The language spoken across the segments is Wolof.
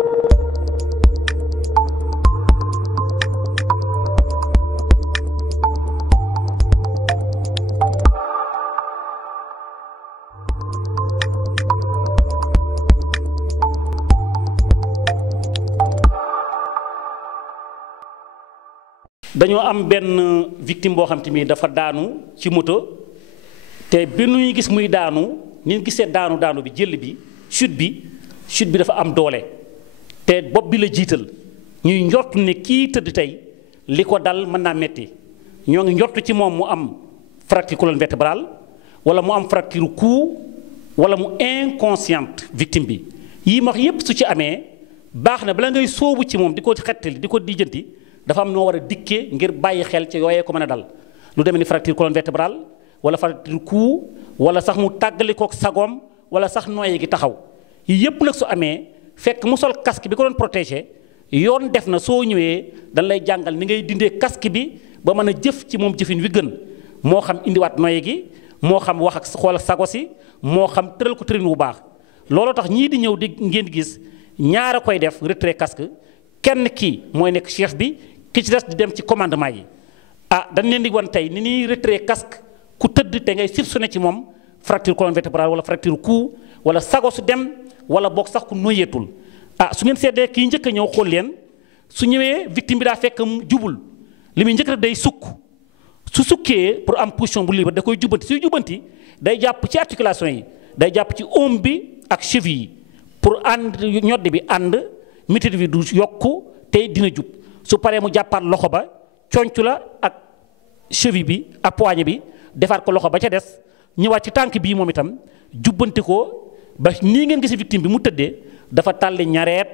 dañoo am benn victime boo xam te ni dafa daanu ci moto te bi ñuy gis muy daanu ni ñu gisee daanu bi jël bi chute bi dafa am doole te bopp bi la jiital ñuy njort ne kii tëdd tey li ko dal mën naa metti ñoo ngi njort ci moom mu am fracture colonne vertébrale wala mu am fracture cou wala mu inconsciente victime bi yii ma wax yépp su ci amee baax na bala ngay sóobu ci moom di ko xettali di ko dijjanti dafa am noo war a dikkee ngir bàyyi xel ci yooyee ko mën a dal lu demee ni fracture colonne vertébrale wala fracture cou wala sax mu tàggalikook sagoom wala sax noyyi gi taxaw yii yépp nag su amee fekk mu sol casque bi ko doon protégé yoon def na soo ñëwee dañ lay jàngal ni ngay dindee casque bi ba mën a jëf ci moom jëfin wi gën moo xam indiwaat noyyi gi moo xam wax ak xool ak sago si moo xam tëral ko tërin wu baax looloo tax ñii di ñëw di ngeen gis ñaara koy def retrait casque kenn kii mooy nekk chef bi ki ci des di dem ci commandement yi dañ leen di wan tey ni ñuy retrait casque ku tëdd te ngay soupçonné ci moom fracture colonne vertébrale wala fracture cou wala sago su dem wala boog sax ku noyeetul su ngeen seetee kii njëkk a ñëw xool leen su ñëwee victime bi daa fekk jubul li muy njëkk rek day sukk su sukkee pour am position bu libre da koy jubbanti suy jubbanti day jàpp ci articulation yi day jàpp ci oom bi ak cheville yi pour ànd ñoddi bi ànd métit bi du yokku te dina jub su paree mu jàppaat loxo ba concu la ak cheville bi ak poignet bi defaat ko loxo ba ca des ñëwaat ci tànk bii moom itam jubbanti ko ba nii ngeen gis victime bi mu tëddee dafa tàlli ñareet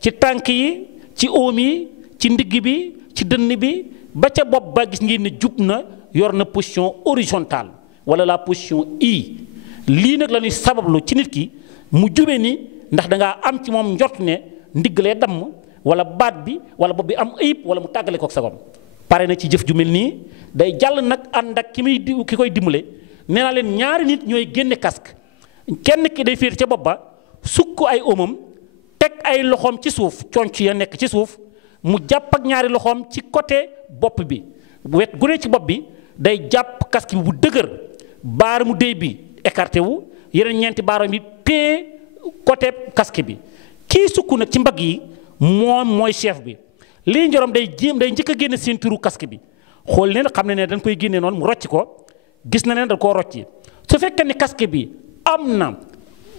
ci tànk yi ci oom yi ci ndigg bi ci dënn bi ba ca bopp ba gis ngeen ne jub na yor na position horizontale wala la position I lii nag la ñuy sabablu ci nit ki mu jube ni ndax da ngaa am ci moom njort ne ndigg lee damm wala baat bi wala bopp bi am ayib wala mu tàggale kook sagom pare na ci jëf ju mel nii day jàll nag ànd ak ki koy dimbale nee naa leen ñaari nit ñooy génne casque kenn ki day féete ca bopp ba sukk ay omam teg ay loxoom ci suuf conc ya nekk ci suuf mu jàpp ak ñaari loxoom ci côté bopp bi wet gu ne ci bopp bi day jàpp casque bi bu dëgër baaramu déy bi écarté wu yeneen ñeenti baaraam yi téye côté casque bi kii sukk nag ci mbagg yi moom mooy chef bi lii njorom day njëkk a génne ceinture casque bi xool leen xam ne dañ koy génne noonu mu rocc ko gis na ne dañ koo rocci su fekkee ne casque bi am na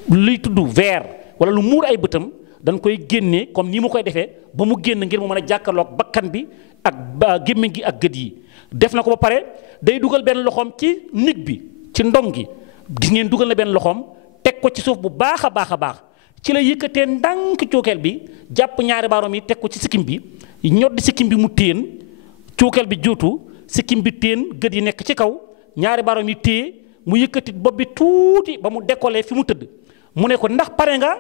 luy tudd verre wala lu muur ay bëtam dañ koy génne comme nii mu koy defee ba mu génn ngir mu mën a jàkkaarloog bakkan bi ak gémmiñ gi ak gët yi def na ko ba pare day dugal benn loxoom ci nit bi ci ndong gi gis ngeen dugal na benn loxoom teg ko ci suuf bu baax a baax a baax ci la yëkkatee ndànk cuukeel bi jàpp ñaari baaroom yi teg ko ci sikkim bi ñoddi sikkim bi mu téen cuukeel bi juutu sikkim bi téen gët yi nekk ci kaw ñaari baaroom yi téye mu yëkkati bopp bi tuuti ba mu décollé fi mu tëdd mu ne ko ndax pare nga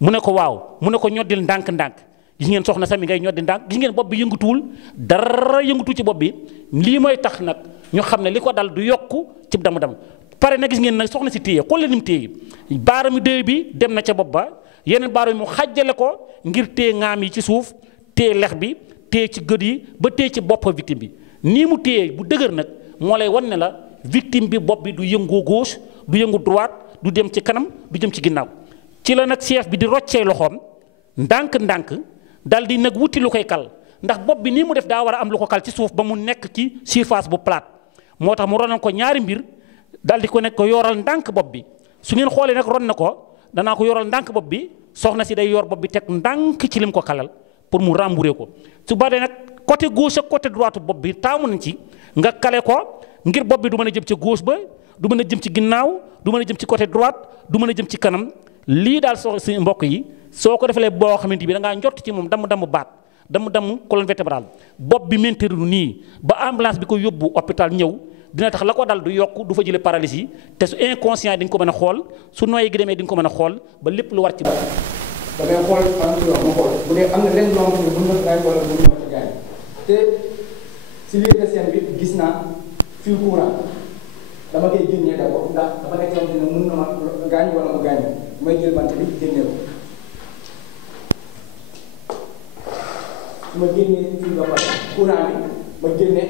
mu ne ko waaw mu ne ko ñoddil ndànk-ndànk gis ngeen soxna sami ngay ñoddi ndànk gis ngeen bopp bi yëngutuwul dara yëngutu ci bopp bi lii mooy tax nag ñu xam ne li ko dal du yokku ci damu-dam pare na gis ngeen nag soxna si téye xool leen ni mu téye baaramu déy bi dem na ca bopp ba yeneen baaraam yi mu xàjjale ko ngir téye ŋaam yi ci suuf téye lex bi téye ci gët yi ba téye ci bopp victime bi nii mu téye bu dëgër nag moo lay wan ne la victime bi bopp bi du yëngu gauche du yëngu droite du dem ci kanam du jëm ci ginnaaw ci la nag chef bi di roccee loxoom ndànk-ndànk dal di nag wuti lu koy kal ndax bopp bi nii mu def daa war a am lu ko kal ci suuf ba mu nekk ci surface bu plate moo tax mu ronal ko ñaari mbir dal di ko nekk ko yoral ndànk bopp bi su ngeen xoolee nag ron na ko danaa ko yoral ndànk bopp bi soxna si day yor bopp bi teg ndànk ci lim ko kalal pour mu rembourrer ko su baree nag côté gauche ak côté droite bopp bi taamu nañ ci nga kale ko ngir bopp bi du mën a jëm ci gauche ba du mën a jëm ci ginnaaw du mën a jëm ci côté droite du mën a jëm ci kanam lii daal soo si mbokk yi soo ko defalee boo xamante bi da ngaa njort ci moom damm baat damm colonne vertébrale bopp bi maintenir nii ba ambulance bi ko yóbbu hôpital ñëw dina tax la ko dal du yokk du fa jëlee paralysie te su inconscient di nga ko mën a xool su noyyi gi demee di nga ko mën a xool ba lépp lu war ci bopp. da ngay xool am ci wax ma xool bu dee am na lenn loo xam ne mën na gaañ wala mën na ko gaañ te si lieu de scène bi gis naa fil courant dama koy génnee d'abord ndax dafa nekk loo xam ne mën na ma gaañ wala mu gaañ may jël bant bi génnee ko su ma génnee fii ba pare courant bi ma génne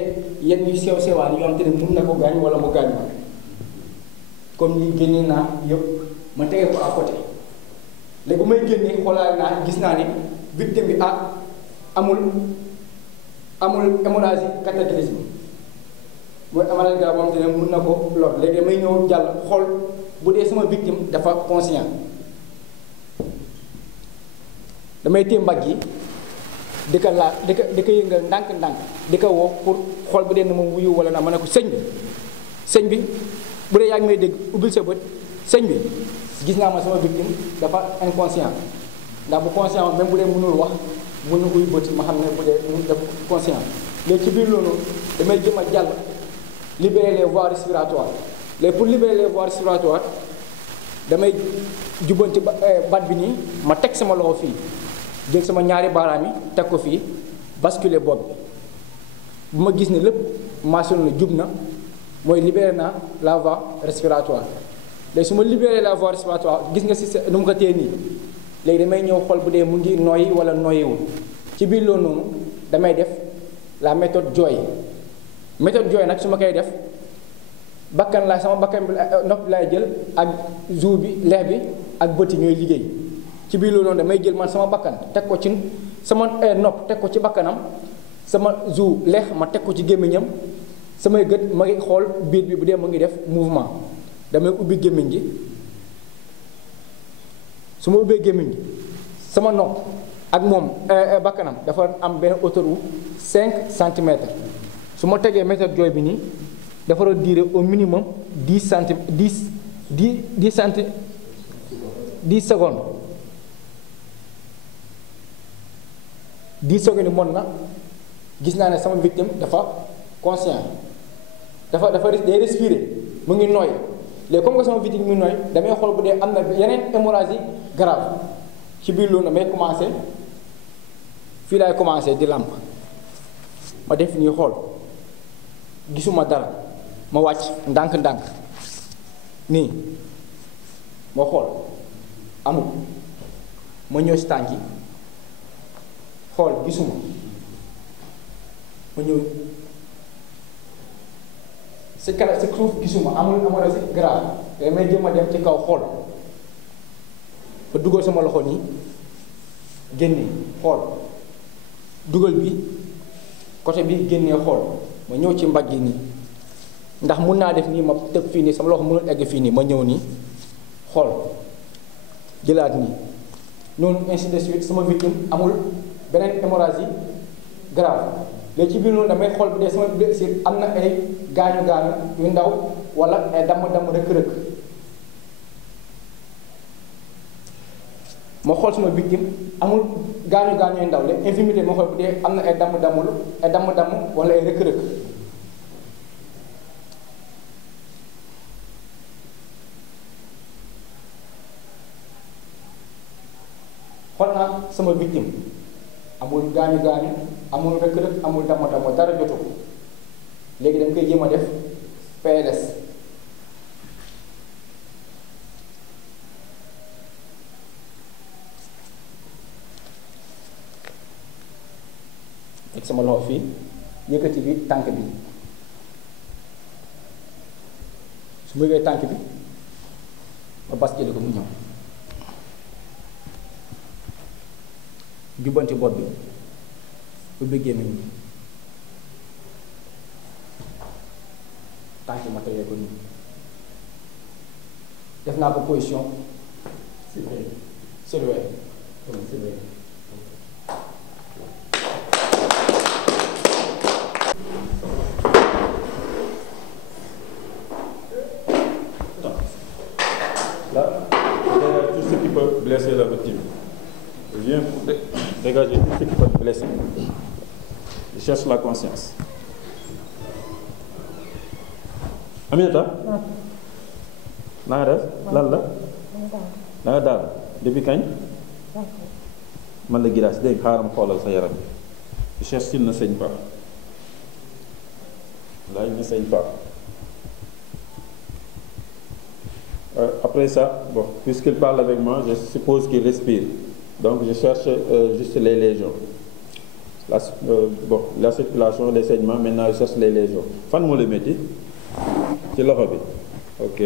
yenn yu sew sewaan yoo xam te ne mun na ko gaañ wala mu gaañ ma comme ni génne naa yëpp ma tege ko à côté léegi bu may génnee xoolaat naa gis naa ne victime bi amul hémorragie cataclysme mooy hémorragie grave boo xam te ne mun na ko lor léegi damay ñëw jàll xool bu dee sama victime dafa conscient damay téye mbagg yi di ko laal di ko yëngal ndànk-ndànk di ko woo pour xool bu dee na ma wuyu wala na ma ne ko sëñ bi bu dee yaa ngi may dégg ubbil sa bët sëñ bi gis naa ma sama victime dafa inconscient ndax bu conscient même bu dee mënul wax mën na uy bët ma xam ne bu dee dafa conscient léegi ci biir loolu damay jëm a jàll libérer les voies respiratoires léegi pour libérer les voies respiratoires damay jubbanti bat bi nii ma teg sama loxo fii jël sama ñaari baaraam yi teg ko fii basculer bopp bi bu ma gis ne lépp maasal na jub na mooy libéré naa la voie respiratoire léegi su ma libéré la voie respiratoire gis nga si sa nu mu ko téye nii léegi damay ñëw xool bu dee mu ngi noyyi wala noyyiwul ci biir loolu noonu damay def la méthode Joy nag su ma koy def bakkan laa sama bakkan bi nopp laay jël ak joue bi lex bi ak bëti ñooy liggéey ci biir loolu noonu damay jël man sama bakkan teg ko ci sama nopp teg ko ci bakkanam sama joue lex ma teg ko ci gémmiñam samay gët ma ngi xool biir bi bu dee mu ngi def mouvement damay ubbi gémmiñ gi su ma ubbee gémmiñ gi sama nopp ak moom bakkanam dafa am benn hauteur wu 5 centimètres su ma tegee méthode Joy bi nii dafa war a durer au minimum 10 secondes 10 secondes mën na gis naa ne sama victime dafa conscient dafa day respirer mu ngi nooy léegi comme que sama victime mu ngi nooy damay xool bu dee am na yeneen hémorragie grave ci biir loolu damay commencé fii laay commencé di làmp ma def nii xool gisuma dara ma wàcc ndànk-ndànk nii ma xool amul ma ñëw si tànk yi xool gisuma ma ñëw si kala si suuf gisuma amul si grave te may jëm a dem ci kaw xool ba dugal sama loxo nii génne xool dugal bi côté bi génnee xool ma ñëw ci mbagg yi nii ndax mun naa def nii ma tëb fii nii sama loxo mënul egg fii nii ma ñëw nii xool jëlaat nii noonu ainsi de suite sama victime amul beneen hémorragie grave léegi ci biir noonu damay xool bu dee sama blessure am na ay gaañu-gaañu yu ndaw wala ay damm-damm rëkk-rëkk ma xool sama victime amul gaañu-gaañu yu ndaw léegi infirmité ma xool bu dee am na ay damm-damm wala ay rëkk-rëkk xool naa sama victime amul gaañu-gaañu amul rëkk-rëkk amul damm-damm dara jotu léegi dama koy jéem a def PLS ak sama loxo fii yëkkati bi tànk bi su ma yëgee tànk bi ma basculé ko mu ñëw jubbanti bopp bi ubbi gémmiñ bi tànk ma tegee ko nii def naa ko position silhouette là dégage tout ce qui peut blesser la victime. Je viens pour dégager tout ce qui peut blesser. Je cherche la conscience. Aminata na nga def lan la da nga daal depuis kañ man la Giras dégg xaaram xoolal sa yaram je cherche s'il ne saigne pas là il ne saigne pas. Après ça, bon, puisqu'il parle avec moi, je suppose qu'il respire. Donc je cherche juste les lésions. la circulation, les saignements, maintenant je cherche les lésions. Fan moo lay métti ci loxo bi. Ok,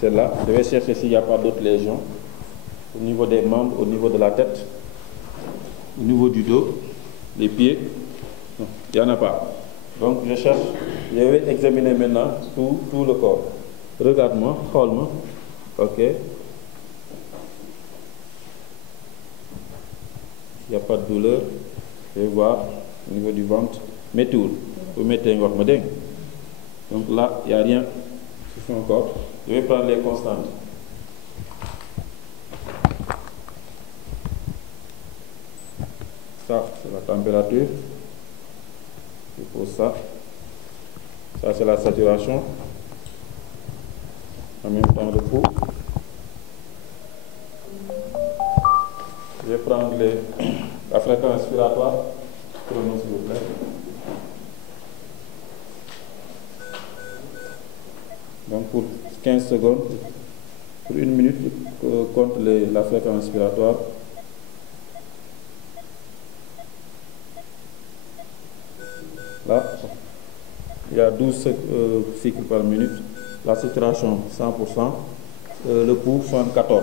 c'est là. Je vais chercher s'il n'y a pas d'autres lésions. Au niveau des membres, au niveau de la tête, au niveau du dos, les pieds. Non, il n'y en a pas. Donc je cherche, je vais examiner maintenant tout le corps. Regarde-moi, xool-moi. Ok. Il n'y a pas de douleur. Je vais voir au niveau du ventre. Méttiwul. Vous mettez nga wax ma dégg. Donc là, il n'y a rien sur son corps. Je vais prendre les constantes. Ça, c'est la température. Il faut ça. Ça, c'est la saturation. En même temps, le pouls. Je vais prendre la fréquence respiratoire. Chrono, s'il vous plaît. Donc, pour 15 secondes, pour 1 minute, compte la fréquence respiratoire. Là, il y a 12 cycles par minute. La saturation, 100%. Le pouls, 74.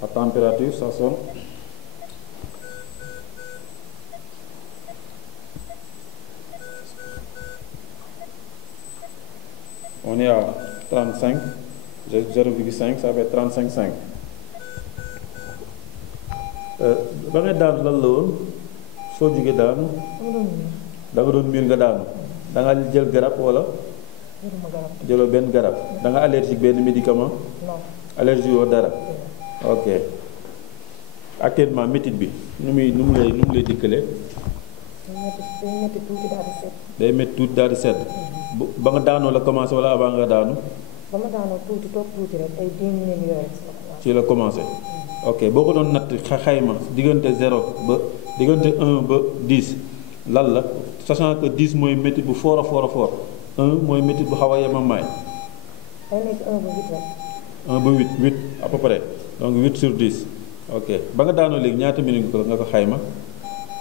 La température, ça sonne. On est à 35. 0,5, ça fait 35,5. Ba nga daanu lan la woon soo jógee daanu da nga doon miir nga daanu da nga jël garab wala jëloo benn garab da nga allergique benn médicament allergie yoo dara ok actuellement métit bi nu mu lay dikkalee day métti tuuti daal di sedd ba nga daanoo la commencé wala avant nga daanu ba ma daanoo tuuti toog tuuti rek ay 10 minutes yooyu ci la commencé ok boo ko doon natt xayma diggante 0 ba diggante 1 ba 10 lan la sachant que 10 mooy métit bu fort a fort a fort 1 mooy métit bu xaw a yemamaay. day nekk 1 ba 8 rek. 1 ba 8 8 à peu près donc 8 sur 10 ok ba nga daanoo léegi ñaata minutes nga ko xayma.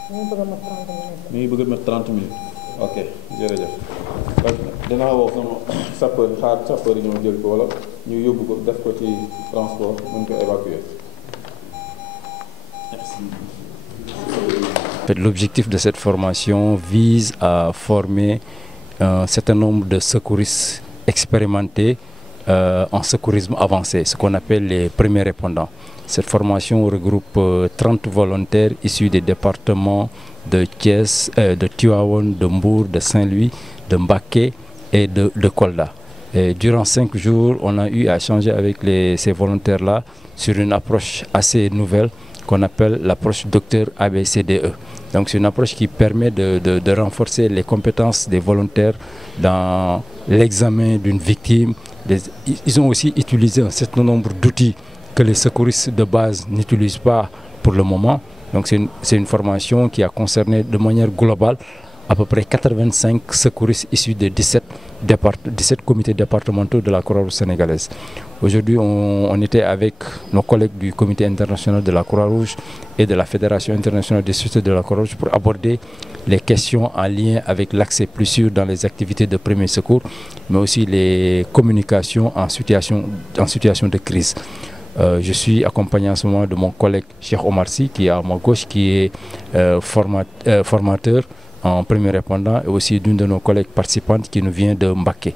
mi ngi bëgg a mat 30 minutes. mi ngi bëgg a mat 30 minutes ok jërëjëf dinaa woo sama sapeur xaar sapeur yi ñëw jël ko wala ñu yóbbu ko def ko ci transport mën ko évacuer. L'objectif de cette formation vise à former un certain nombre de secouristes expérimentés en secourisme avancé, ce qu'on appelle les premiers répondants. Cette formation regroupe 30 volontaires issus des départements de Thiès, de Tivaouane, de Mbour, de Saint-Louis, de Mbacké et de Kolda. Et durant 5 jours, on a eu à échanger avec ces volontaires-là sur une approche assez nouvelle qu'on appelle l'approche docteur ABCDE. Donc c'est une approche qui permet de renforcer les compétences des volontaires dans l'examen d'une victime. Ils ont aussi utilisé un certain nombre d'outils que les secouristes de base n'utilisent pas pour le moment. Donc c'est une formation qui a concerné de manière globale à peu près 85 secouristes issus de 17 comités départementaux de la Croix-Rouge sénégalaise. Aujourd'hui, on était avec nos collègues du Comité international de la Croix-Rouge et de la Fédération internationale des sociétés de la Croix-Rouge pour aborder les questions en lien avec l'accès plus sûr dans les activités de premier secours, mais aussi les communications en situation de crise. Je suis accompagné en ce moment de mon collègue Cheikh Omar Sy, qui est à ma gauche, qui est formateur en premier répondant, et aussi d'une de nos collègues participantes qui nous vient de Mbacké.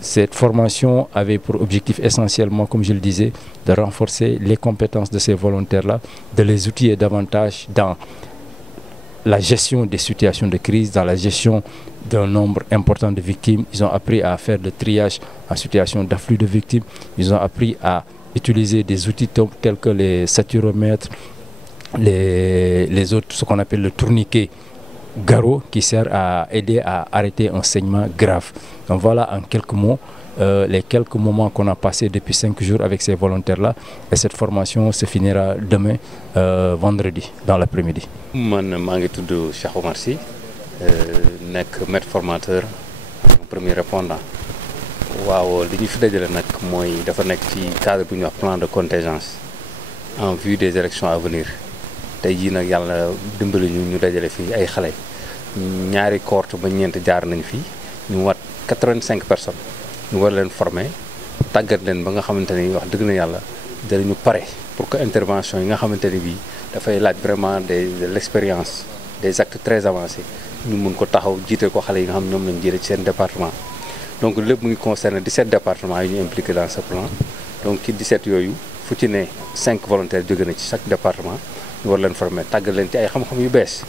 Cette formation avait pour objectif essentiellement, comme je le disais, de renforcer les compétences de ces volontaires-là, de les outiller davantage dans la gestion des situations de crise, dans la gestion d'un nombre important de victimes. Ils ont appris à faire le triage en situation d'afflux de victimes. Ils ont appris à utiliser des outils tels que les saturomètres, les autres, ce qu'on appelle le tourniquet garrot, qui sert à aider à arrêter un saignement grave. Donc voilà en quelques mots les quelques moments qu'on a passés depuis 5 jours avec ces volontaires-là. Et cette formation se finira demain, vendredi, dans l'après-midi. Man maa ngi tudd Cheikh Omar Sy nekk maître formateur premier répondant. waaw li ñu fi dajale nag mooy dafa nekk ci cadre bu ñuy wax plan de contingence en vue des élections à venir tey jii nag yàlla dimbali ñu dajale fii ay xale ñaari cohorte ba ñeent jaar nañ fii ñu wat 85 personnes ñu war leen former tàggat leen ba nga xamante ni wax dëgg na yàlla danañu pare pour que intervention yi nga xamante ni bii dafay laaj vraiment de l'expérience des actes très avancés ñu mun ko taxaw jiite ko xale yi nga xam ñoom lañ jiite ci seen département. donc lépp mu ngi concerné 17 départements yi ñu impliqué dans ce plan donc ci 17 yooyu fu ci ne 5 volontaires jóge na ci chaque département ñu war leen former tàggat leen ci ay xam-xam yu bees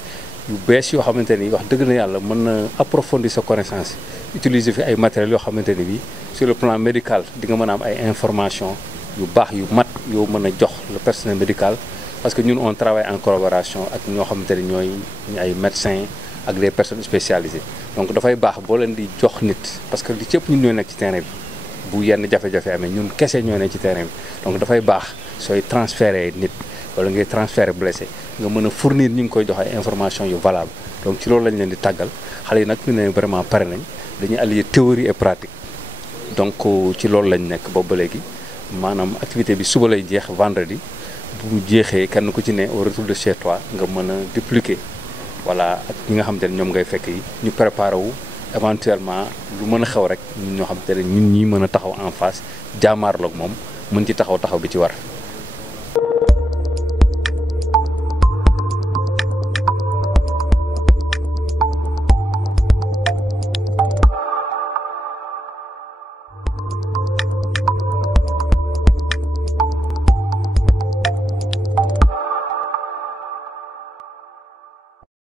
yoo xamante ni wax dëgg na yàlla mën na approfondir sa connaissance utiliser fi ay matériels yoo xamante ni bi sur le plan médical di nga mën a am ay informations yu baax yu mat yoo mën a jox le personnel médical parce que ñun on travaille en collaboration ak ñoo xamante ni ñooy ay médecins ak des personnes spécialisées donc dafay baax boo leen di jox nit parce que li ci ëpp ñun ñooy nekk ci terrain bi bu yenn jafe-jafe amee ñun kese ñooy nekk ci terrain bi donc dafay baax sooy transférer nit wala ngay transférer blessé nga mën a fournir ñu ngi koy jox ay information yu valable donc ci loolu lañ leen di tàggal xale yi nag ñu ne vraiment pare nañ dañuy allier théorie et pratique donc ci loolu lañ nekk boobu ba léegi maanaam activité bi suba lay jeex vendredi bu mu jeexee kenn ku ci ne au retour de chez toi nga mën a dupliquer voilà ak ñi nga xamante ne ñoom ngay fekk yi ñu préparé wu éventuellement lu mën a xew rek ñun ñoo xamante ne ñun ñi mën a taxaw en face jaamaarloog moom mën ci taxaw bi ci war